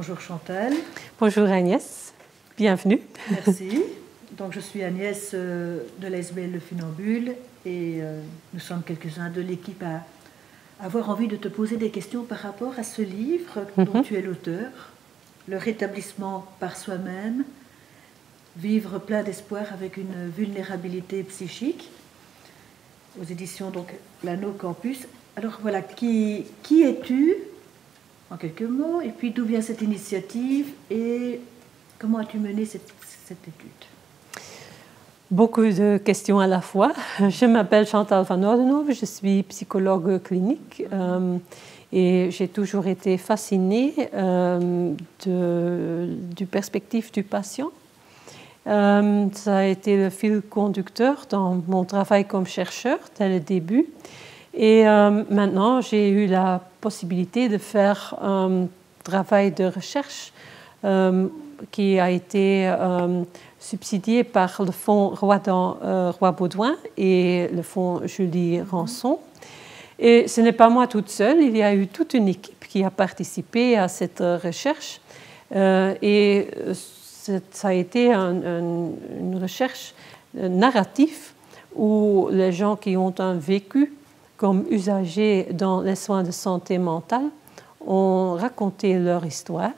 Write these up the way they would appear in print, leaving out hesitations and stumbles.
Bonjour Chantal. Bonjour Agnès, bienvenue. Merci. Donc je suis Agnès de l'ASBL Le Funambule et nous sommes quelques-uns de l'équipe à avoir envie de te poser des questions par rapport à ce livre dont tu es l'auteur, Le rétablissement par soi-même, vivre plein d'espoir avec une vulnérabilité psychique, aux éditions donc L'Anneau Campus. Alors voilà, qui es-tu en quelques mots, et puis d'où vient cette initiative et comment as-tu mené cette étude? Beaucoup de questions à la fois. Je m'appelle Chantal van Oudenhoven, je suis psychologue clinique et j'ai toujours été fascinée du perspective du patient. Ça a été le fil conducteur dans mon travail comme chercheur dès le début. Et maintenant, j'ai eu la possibilité de faire un travail de recherche qui a été subsidié par le fonds Roi-Baudouin et le fonds Julie Rançon. Et ce n'est pas moi toute seule, il y a eu toute une équipe qui a participé à cette recherche. Et ça a été une recherche narrative où les gens qui ont un vécu comme usagers dans les soins de santé mentale ont raconté leur histoire.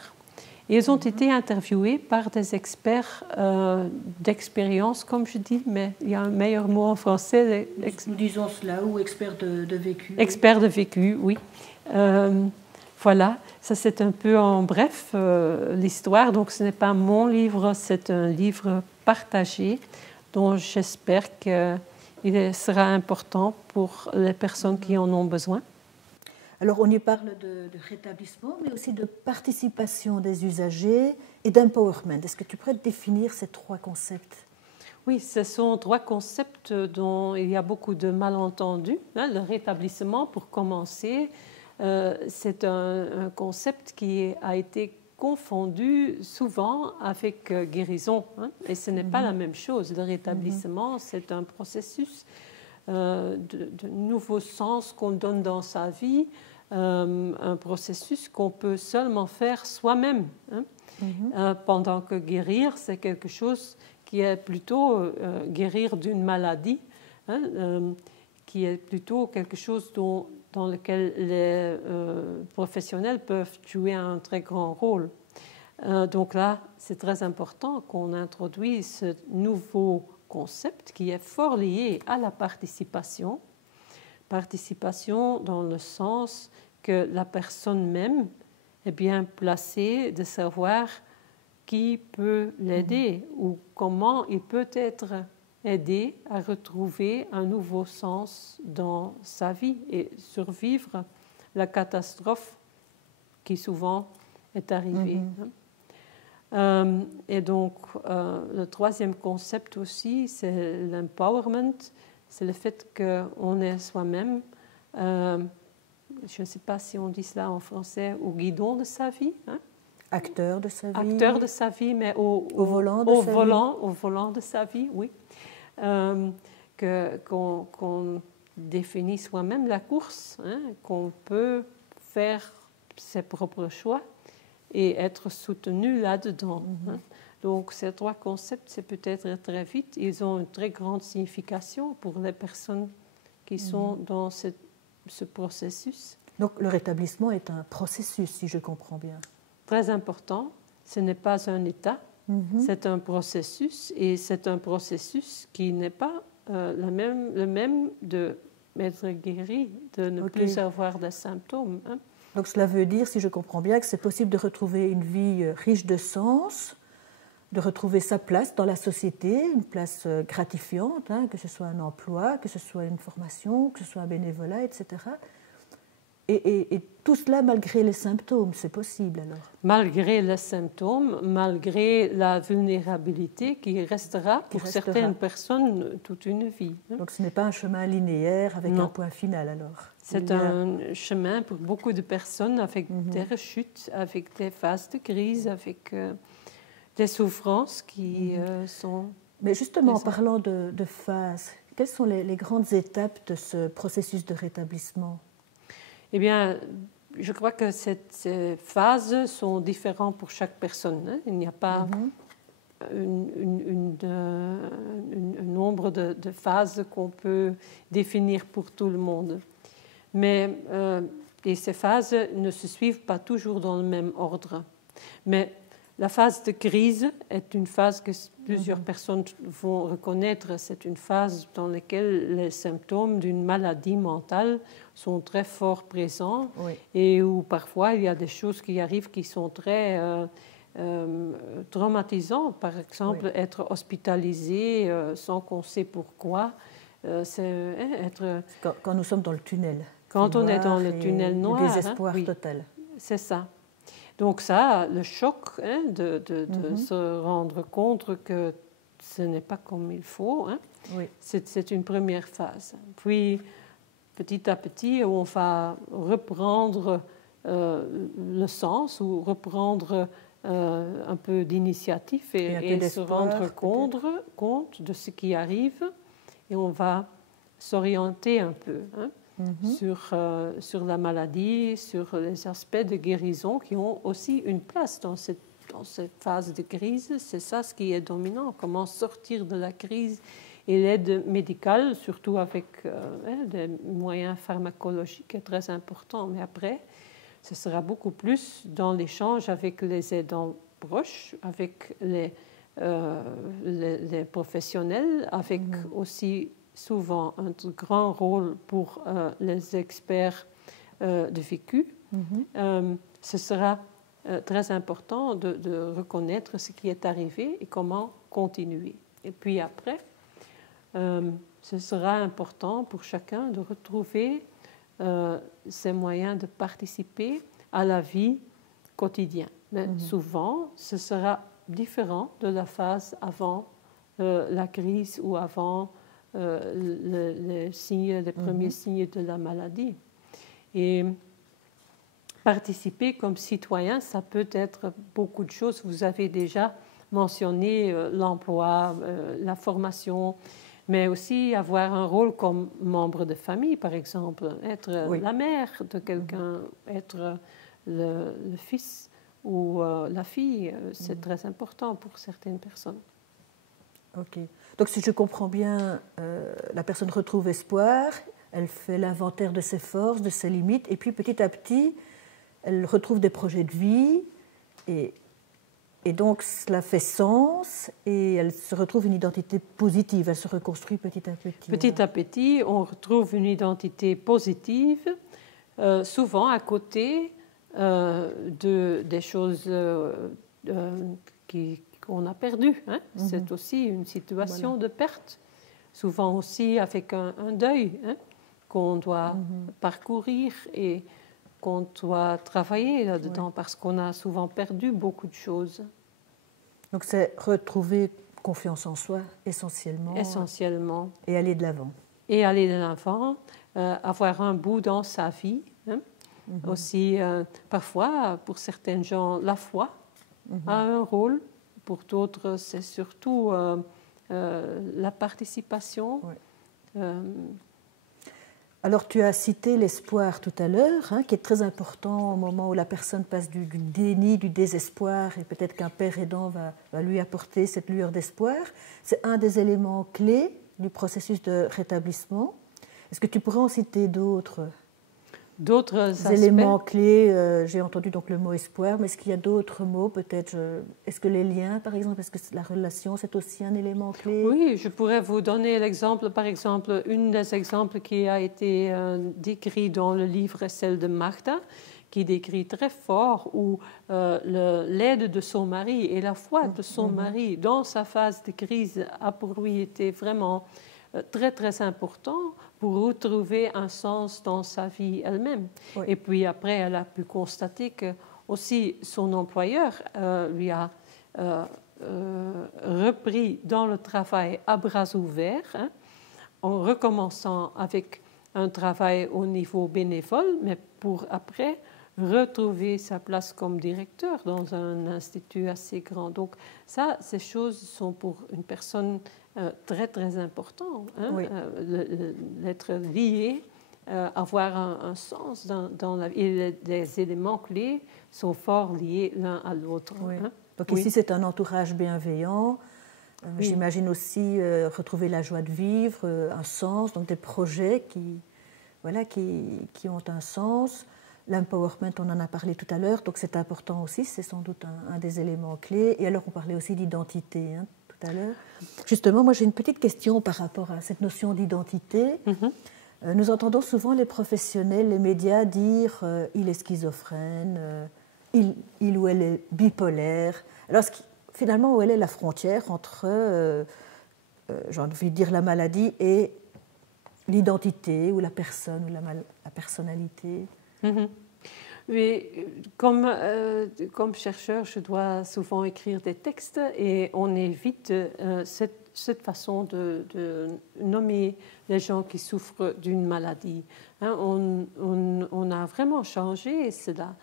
Et ils ont été interviewés par des experts d'expérience, comme je dis, mais il y a un meilleur mot en français. Nous disons cela, ou experts de vécu. Experts de vécu, oui. Voilà, ça c'est un peu en bref l'histoire. Donc ce n'est pas mon livre, c'est un livre partagé dont j'espère qu'il sera important pour les personnes qui en ont besoin. Alors on y parle de rétablissement, mais aussi de participation des usagers et d'empowerment. Est-ce que tu pourrais définir ces trois concepts? Oui, ce sont trois concepts dont il y a beaucoup de malentendus. Le rétablissement, pour commencer, c'est un concept qui a été confondu souvent avec guérison. Et ce n'est pas la même chose. Le rétablissement, c'est un processus de nouveau sens qu'on donne dans sa vie, un processus qu'on peut seulement faire soi-même. Pendant que guérir, c'est quelque chose qui est plutôt guérir d'une maladie, qui est plutôt quelque chose dans lequel les professionnels peuvent jouer un très grand rôle. Donc là, c'est très important qu'on introduise ce nouveau concept qui est fort lié à la participation. Participation dans le sens que la personne même est bien placée de savoir qui peut l'aider ou comment il peut être aidé à retrouver un nouveau sens dans sa vie et survivre la catastrophe qui souvent est arrivée. Et donc, le troisième concept aussi, c'est l'empowerment. C'est le fait qu'on est soi-même, je ne sais pas si on dit cela en français, au guidon de sa vie. Acteur de sa vie. Acteur de sa vie, mais au volant de sa vie, oui. Qu'on définit soi-même la course, qu'on peut faire ses propres choix et être soutenu là-dedans. Donc, ces trois concepts, c'est peut-être très vite, ils ont une très grande signification pour les personnes qui sont dans ce processus. Donc, le rétablissement est un processus, si je comprends bien. Très important, ce n'est pas un état, c'est un processus, et c'est un processus qui n'est pas le même de m'être guéri, de ne plus avoir de symptômes. Donc cela veut dire, si je comprends bien, que c'est possible de retrouver une vie riche de sens, de retrouver sa place dans la société, une place gratifiante, que ce soit un emploi, que ce soit une formation, que ce soit un bénévolat, etc. Et tout cela malgré les symptômes, c'est possible alors? Malgré les symptômes, malgré la vulnérabilité qui restera pour certaines personnes toute une vie. Donc ce n'est pas un chemin linéaire avec un point final alors? C'est un chemin pour beaucoup de personnes avec des rechutes, avec des phases de crise, avec des souffrances qui sont... Mais justement, en parlant de phases, quelles sont les grandes étapes de ce processus de rétablissement? Eh bien, je crois que ces phases sont différentes pour chaque personne. Hein. Il n'y a pas un nombre de phases qu'on peut définir pour tout le monde. Mais et ces phases ne se suivent pas toujours dans le même ordre. Mais la phase de crise est une phase que plusieurs personnes vont reconnaître. C'est une phase dans laquelle les symptômes d'une maladie mentale sont très fort présents et où parfois il y a des choses qui arrivent qui sont très traumatisantes. Par exemple, être hospitalisé sans qu'on sait pourquoi. C'est être... Quand nous sommes dans le tunnel. Quand on est dans le tunnel noir. Le désespoir total. C'est ça. Donc ça, le choc de se rendre compte que ce n'est pas comme il faut, c'est une première phase. Puis, petit à petit, on va reprendre le sens ou reprendre un peu d'initiative et se rendre compte de ce qui arrive. Et on va s'orienter un peu sur la maladie, sur les aspects de guérison qui ont aussi une place dans cette phase de crise. C'est ça ce qui est dominant, comment sortir de la crise. Et l'aide médicale, surtout avec des moyens pharmacologiques, est très important. Mais après, ce sera beaucoup plus dans l'échange avec les aidants proches, avec les professionnels, avec aussi souvent un grand rôle pour les experts de vécu. Ce sera très important de reconnaître ce qui est arrivé et comment continuer. Et puis après, ce sera important pour chacun de retrouver ses moyens de participer à la vie quotidienne. Mais souvent, ce sera différent de la phase avant la crise ou avant les premiers signes de la maladie. Et participer comme citoyen, ça peut être beaucoup de choses. Vous avez déjà mentionné l'emploi, la formation, mais aussi avoir un rôle comme membre de famille, par exemple, être la mère de quelqu'un, être le fils ou la fille, c'est très important pour certaines personnes. Ok. Donc, si je comprends bien, la personne retrouve espoir, elle fait l'inventaire de ses forces, de ses limites, et puis petit à petit, elle retrouve des projets de vie, et donc cela fait sens, et elle se retrouve une identité positive, elle se reconstruit petit à petit. Petit à petit, on retrouve une identité positive, souvent à côté des choses qu'on a perdues. C'est aussi une situation de perte, souvent aussi avec un deuil qu'on doit parcourir et qu'on doit travailler là-dedans parce qu'on a souvent perdu beaucoup de choses. Donc c'est retrouver confiance en soi essentiellement. Essentiellement. Et aller de l'avant. Et aller de l'avant, avoir un bout dans sa vie. Aussi, parfois, pour certains gens, la foi a un rôle. Pour d'autres, c'est surtout la participation. Alors, tu as cité l'espoir tout à l'heure, qui est très important au moment où la personne passe du déni, du désespoir, et peut-être qu'un père aidant va lui apporter cette lueur d'espoir. C'est un des éléments clés du processus de rétablissement. Est-ce que tu pourrais en citer d'autres? D'autres éléments clés, j'ai entendu donc le mot espoir, mais est-ce qu'il y a d'autres mots peut-être? Est-ce que les liens, par exemple, est-ce que la relation, c'est aussi un élément clé? Oui, je pourrais vous donner l'exemple, par exemple, une des exemples qui a été décrit dans le livre est celle de Martha, qui décrit très fort où l'aide de son mari et la foi de son mari dans sa phase de crise a pour lui été vraiment très, très important pour retrouver un sens dans sa vie elle-même. Et puis après, elle a pu constater que aussi son employeur lui a repris dans le travail à bras ouverts, en recommençant avec un travail au niveau bénévole, mais pour après retrouver sa place comme directeur dans un institut assez grand. Donc ça, ces choses sont pour une personne très, très importantes. L'être lié avoir un sens dans la vie. Et les éléments clés sont fort liés l'un à l'autre. Oui. Hein? Donc Oui. ici, c'est un entourage bienveillant. Oui. J'imagine aussi retrouver la joie de vivre, un sens, donc des projets qui ont un sens. L'empowerment, on en a parlé tout à l'heure, donc c'est important aussi, c'est sans doute un des éléments clés. Et alors, on parlait aussi d'identité tout à l'heure. Justement, moi j'ai une petite question par rapport à cette notion d'identité. Nous entendons souvent les professionnels, les médias dire il est schizophrène, il ou elle est bipolaire. Alors, finalement, où elle est la frontière entre, j'ai envie de dire, la maladie et l'identité ou la personne ou la personnalité? Oui, comme chercheur, je dois souvent écrire des textes et on évite cette façon de nommer les gens qui souffrent d'une maladie. Hein, on a vraiment changé cela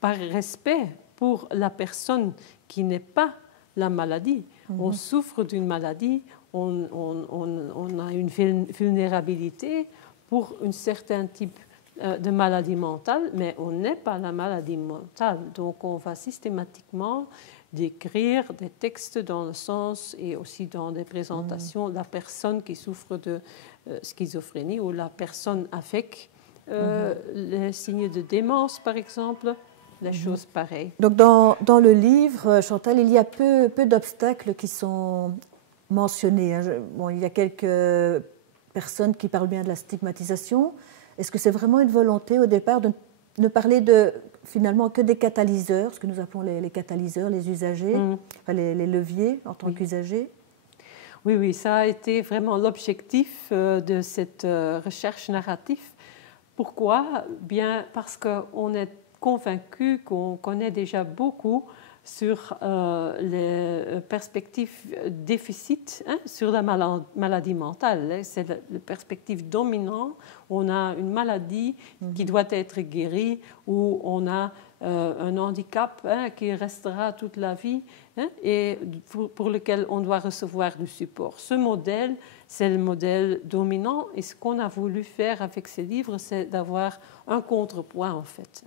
par respect pour la personne qui n'est pas la maladie. On souffre d'une maladie, on a une vulnérabilité pour un certain type de maladie mentale, mais on n'est pas la maladie mentale. Donc on va systématiquement décrire des textes dans le sens et aussi dans des présentations la personne qui souffre de schizophrénie ou la personne avec les signes de démence, par exemple, les choses pareilles. Donc dans le livre, Chantal, il y a peu d'obstacles qui sont mentionnés. Bon, il y a quelques personnes qui parlent bien de la stigmatisation. Est-ce que c'est vraiment une volonté au départ de ne parler finalement que des catalyseurs, ce que nous appelons les catalyseurs, les usagers, enfin les leviers en tant qu'usagers? Oui, ça a été vraiment l'objectif de cette recherche narrative. Pourquoi? Bien parce qu'on est convaincu qu'on connaît déjà beaucoup sur les perspectives déficit sur la maladie mentale. C'est la perspective dominante. On a une maladie qui doit être guérie ou on a un handicap qui restera toute la vie et pour lequel on doit recevoir du support. Ce modèle, c'est le modèle dominant et ce qu'on a voulu faire avec ces livres, c'est d'avoir un contrepoids en fait.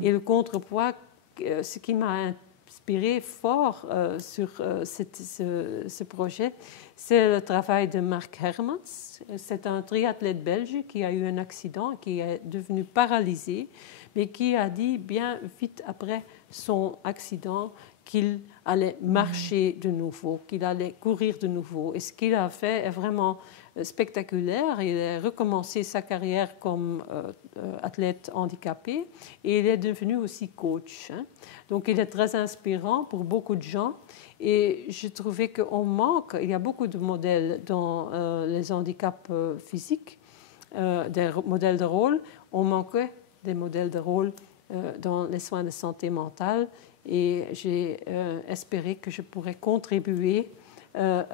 Et le contrepoids, ce qui m'a inspiré fort sur ce projet, c'est le travail de Mark Hermans. C'est un triathlète belge qui a eu un accident, qui est devenu paralysé, mais qui a dit bien vite après son accident qu'il allait marcher de nouveau, qu'il allait courir de nouveau. Et ce qu'il a fait est vraiment spectaculaire. Il a recommencé sa carrière comme athlète handicapé et il est devenu aussi coach. Donc il est très inspirant pour beaucoup de gens et je trouvais qu'on manque, il y a beaucoup de modèles dans les handicaps physiques, des modèles de rôle, on manquait des modèles de rôle dans les soins de santé mentale et j'ai espéré que je pourrais contribuer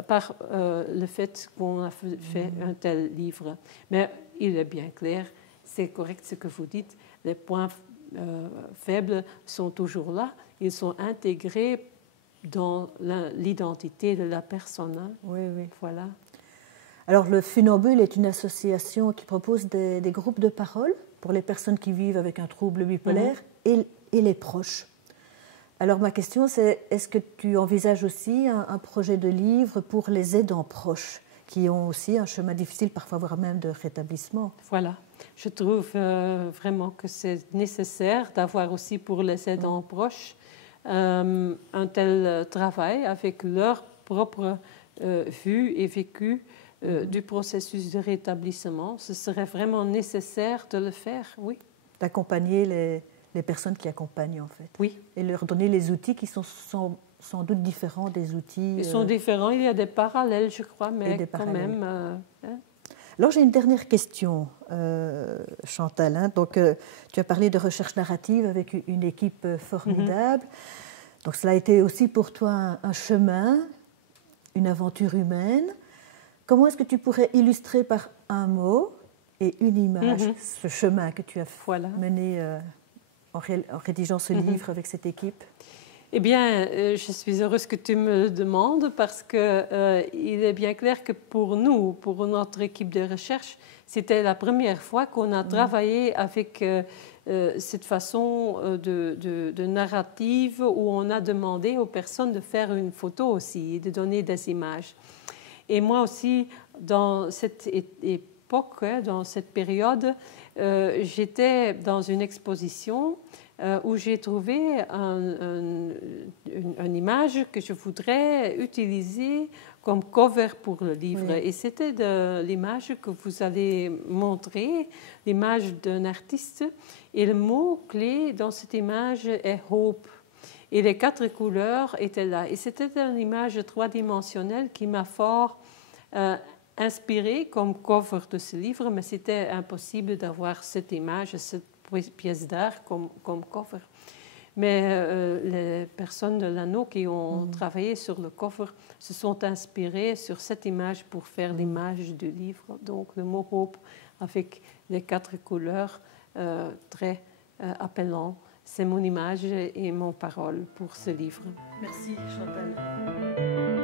par le fait qu'on a fait un tel livre. Mais il est bien clair, c'est correct ce que vous dites, les points faibles sont toujours là, ils sont intégrés dans l'identité de la personne. Oui. Voilà. Alors le Funambule est une association qui propose des groupes de parole pour les personnes qui vivent avec un trouble bipolaire et les proches. Alors ma question c'est, est-ce que tu envisages aussi un projet de livre pour les aidants proches qui ont aussi un chemin difficile, parfois voire même de rétablissement? Voilà, je trouve vraiment que c'est nécessaire d'avoir aussi pour les aidants proches un tel travail avec leur propre vue et vécu du processus de rétablissement. Ce serait vraiment nécessaire de le faire, oui. D'accompagner les personnes qui accompagnent en fait. Oui. Et leur donner les outils qui sont sans doute différents des outils... Ils sont différents, il y a des parallèles je crois, mais quand même... Alors j'ai une dernière question, Chantal. Donc, tu as parlé de recherche narrative avec une équipe formidable. Donc cela a été aussi pour toi un chemin, une aventure humaine. Comment est-ce que tu pourrais illustrer par un mot et une image ce chemin que tu as mené en rédigeant ce livre avec cette équipe? Eh bien, je suis heureuse que tu me le demandes parce que il est bien clair que pour nous, pour notre équipe de recherche, c'était la première fois qu'on a travaillé avec cette façon de narrative où on a demandé aux personnes de faire une photo aussi, de donner des images. Et moi aussi, dans cette époque, dans cette période, j'étais dans une exposition où j'ai trouvé une image que je voudrais utiliser comme cover pour le livre. Oui. Et c'était l'image que vous allez montrer, l'image d'un artiste. Et le mot-clé dans cette image est « hope ». Et les 4 couleurs étaient là. Et c'était une image 3-dimensionnelle qui m'a fort inspirée comme cover de ce livre, mais c'était impossible d'avoir cette image, cette pièce d'art comme cover. Mais les personnes de l'anneau qui ont travaillé sur le cover se sont inspirées sur cette image pour faire l'image du livre. Donc le mot « hope » avec les 4 couleurs très appellant. C'est mon image et mon parole pour ce livre. Merci Chantal.